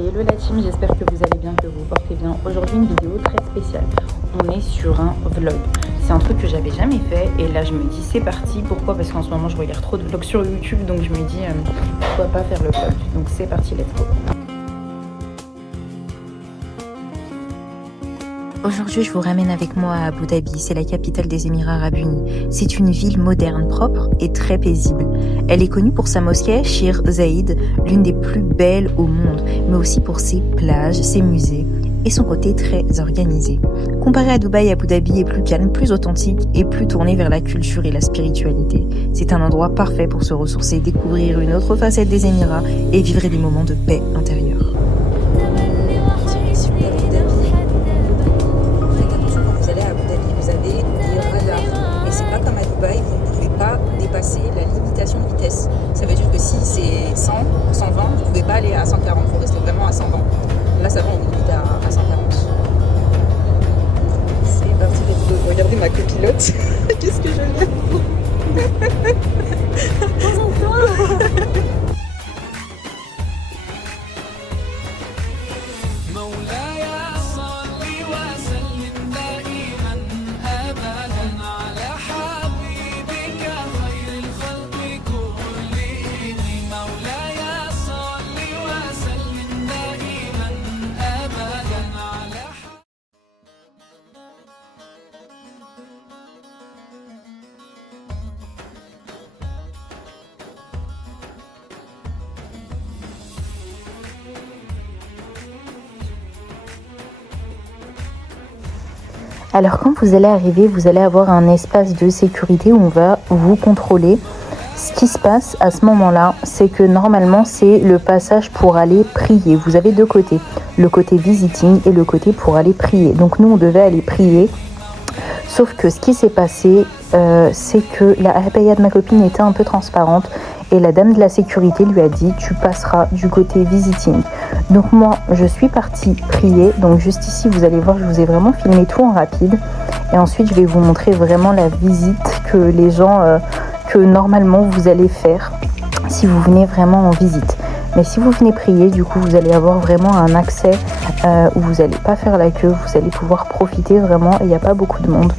Hello la team, j'espère que vous allez bien, que vous portez bien. Aujourd'hui une vidéo très spéciale. On est sur un vlog. C'est un truc que j'avais jamais fait et là je me dis c'est parti. Pourquoi? Parce qu'en ce moment je regarde trop de vlogs sur YouTube, donc je me dis pourquoi pas faire le vlog. Donc c'est parti, let's go. Aujourd'hui, je vous ramène avec moi à Abu Dhabi, c'est la capitale des Émirats Arabes Unis. C'est une ville moderne, propre et très paisible. Elle est connue pour sa mosquée Sheikh Zayed, l'une des plus belles au monde, mais aussi pour ses plages, ses musées et son côté très organisé. Comparé à Dubaï, Abu Dhabi est plus calme, plus authentique et plus tourné vers la culture et la spiritualité. C'est un endroit parfait pour se ressourcer, découvrir une autre facette des Émirats et vivre des moments de paix intérieure. La limitation de vitesse. Ça veut dire que si c'est 100, 120, vous ne pouvez pas aller à 140, il faut rester vraiment à 120. Là, ça va, on est limite à 140. C'est parti, regardez ma copilote. Qu'est-ce que je viens Alors quand vous allez arriver, vous allez avoir un espace de sécurité où on va vous contrôler. Ce qui se passe à ce moment-là, c'est que normalement c'est le passage pour aller prier. Vous avez deux côtés, le côté visiting et le côté pour aller prier. Donc nous on devait aller prier, sauf que ce qui s'est passé, c'est que la abaya de ma copine était un peu transparente et la dame de la sécurité lui a dit tu passeras du côté visiting. Donc moi je suis partie prier, donc juste ici vous allez voir, je vous ai vraiment filmé tout en rapide et ensuite je vais vous montrer vraiment la visite que les gens que normalement vous allez faire si vous venez vraiment en visite. Mais si vous venez prier, du coup vous allez avoir vraiment un accès où vous n'allez pas faire la queue, vous allez pouvoir profiter vraiment et il n'y a pas beaucoup de monde.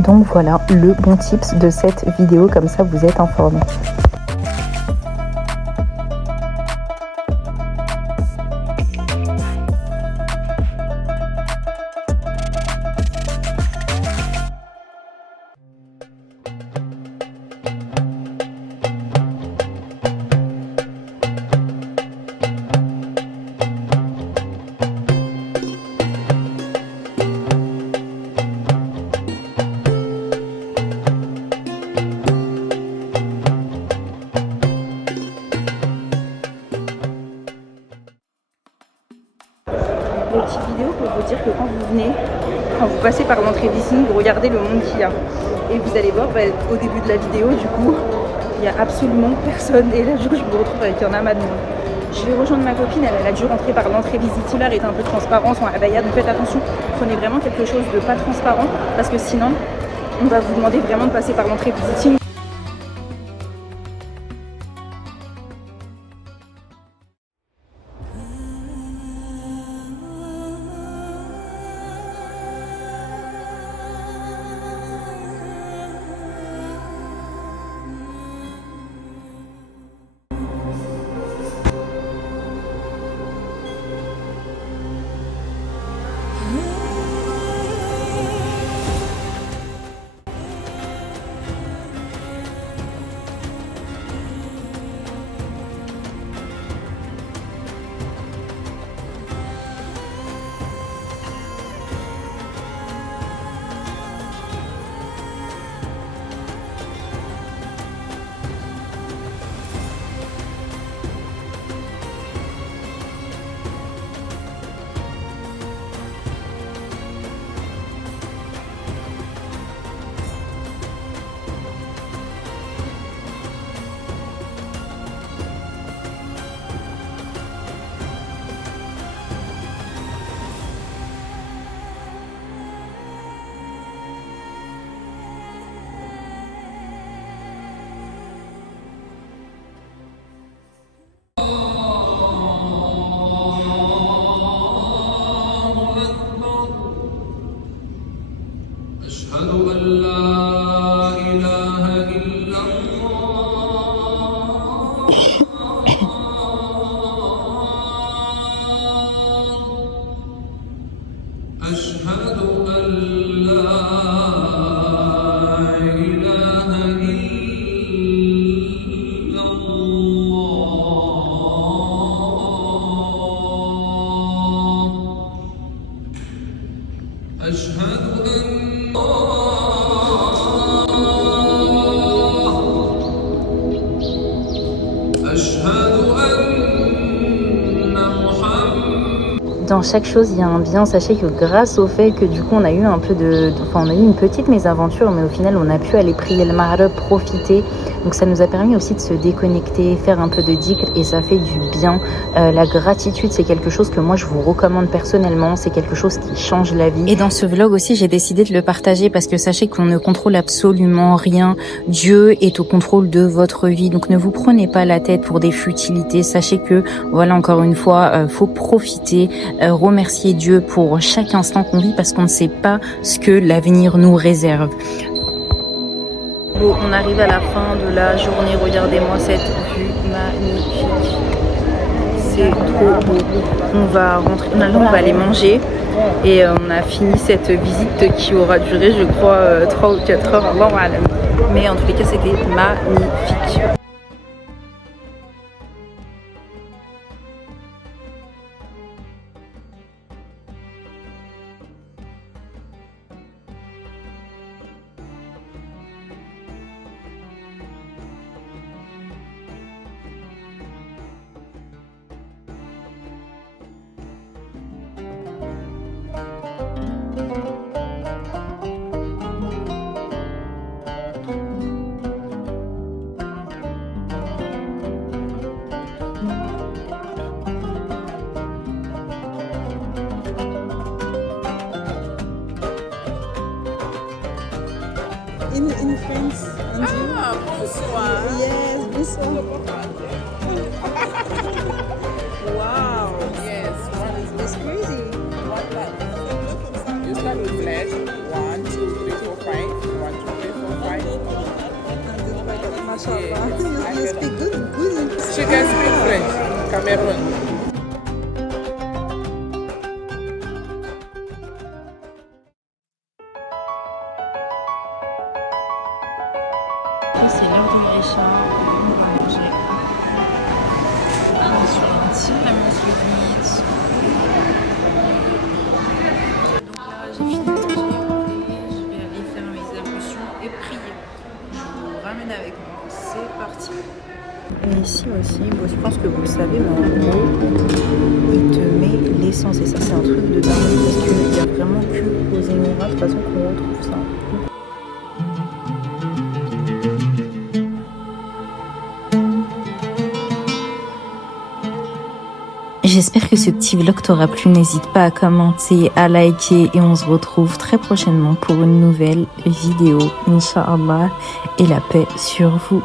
Donc voilà le bon tips de cette vidéo, comme ça vous êtes informés. Petite vidéo pour vous dire que quand vous venez, quand vous passez par l'entrée visiting, vous regardez le monde qu'il y a. Et vous allez voir, au début de la vidéo, du coup, il n'y a absolument personne. Et là, du coup, je me retrouve avec un amas de monde. Je vais rejoindre ma copine, elle a dû rentrer par l'entrée visiting, l'air est un peu transparent, son abaya, donc faites attention, prenez vraiment quelque chose de pas transparent, parce que sinon, on va vous demander vraiment de passer par l'entrée visiting. Dans chaque chose, il y a un bien. Sachez que grâce au fait que du coup, on a eu un peu on a eu une petite mésaventure, mais au final, on a pu aller prier le Maghreb, profiter. Donc ça nous a permis aussi de se déconnecter, faire un peu de dhikr et ça fait du bien. La gratitude, c'est quelque chose que moi, je vous recommande personnellement. C'est quelque chose qui change la vie. Et dans ce vlog aussi, j'ai décidé de le partager parce que sachez qu'on ne contrôle absolument rien. Dieu est au contrôle de votre vie. Donc ne vous prenez pas la tête pour des futilités. Sachez que, voilà, encore une fois, faut profiter, remercier Dieu pour chaque instant qu'on vit parce qu'on ne sait pas ce que l'avenir nous réserve. Bon, on arrive à la fin de la journée. Regardez-moi cette vue magnifique. C'est trop beau. On va rentrer, maintenant on va aller manger. Et on a fini cette visite qui aura duré, je crois, 3 ou 4 heures. Mais en tous les cas, c'était magnifique. In France. Bonsoir. Yes, bonsoir. Wow. Yes, one is It's crazy. one that. You start with flesh. 1, 2, 3, 4, 5. 1, 2, 3, 4, 5. Mashallah. You speak good English. She can speak French. Cameroon. C'est l'heure de l'Aïcha, on va manger. Sur un petit ramen sweet. Donc là, j'ai fini de manger et je vais aller faire mes ablutions et prier. Je vous ramène avec moi, c'est parti. Et ici aussi, bon, je pense que vous le savez, mais en gros, il te met l'essence et ça c'est un truc de dingue parce qu'il n'y a vraiment que aux Émirats de toute façon qu'on retrouve ça. J'espère que ce petit vlog t'aura plu. N'hésite pas à commenter, à liker et on se retrouve très prochainement pour une nouvelle vidéo. Inch'Allah et la paix sur vous.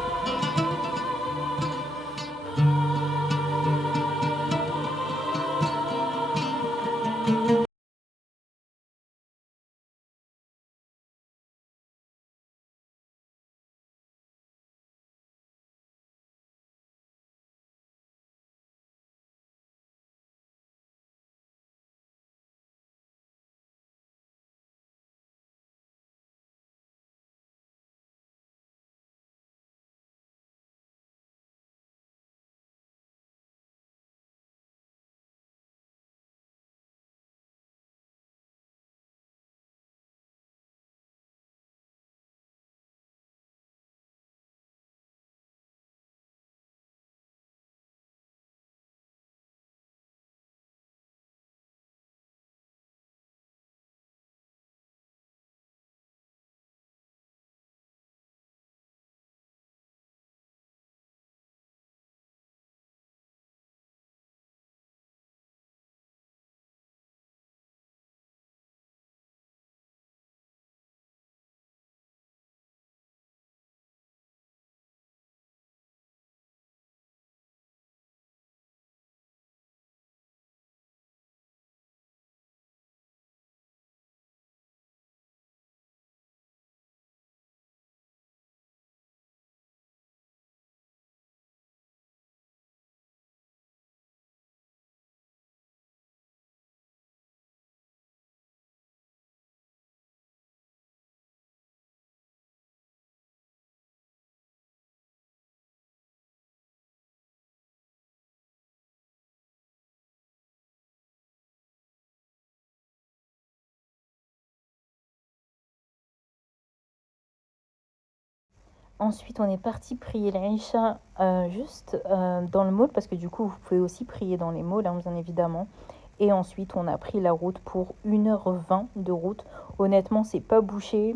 Ensuite, on est parti prier l'Aïcha juste dans le mall parce que du coup, vous pouvez aussi prier dans les malls, hein, bien évidemment. Et ensuite, on a pris la route pour 1h20 de route. Honnêtement, c'est pas bouché.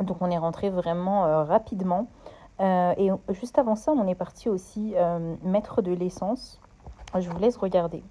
Donc, on est rentré vraiment rapidement. Et juste avant ça, on est parti aussi mettre de l'essence. Je vous laisse regarder.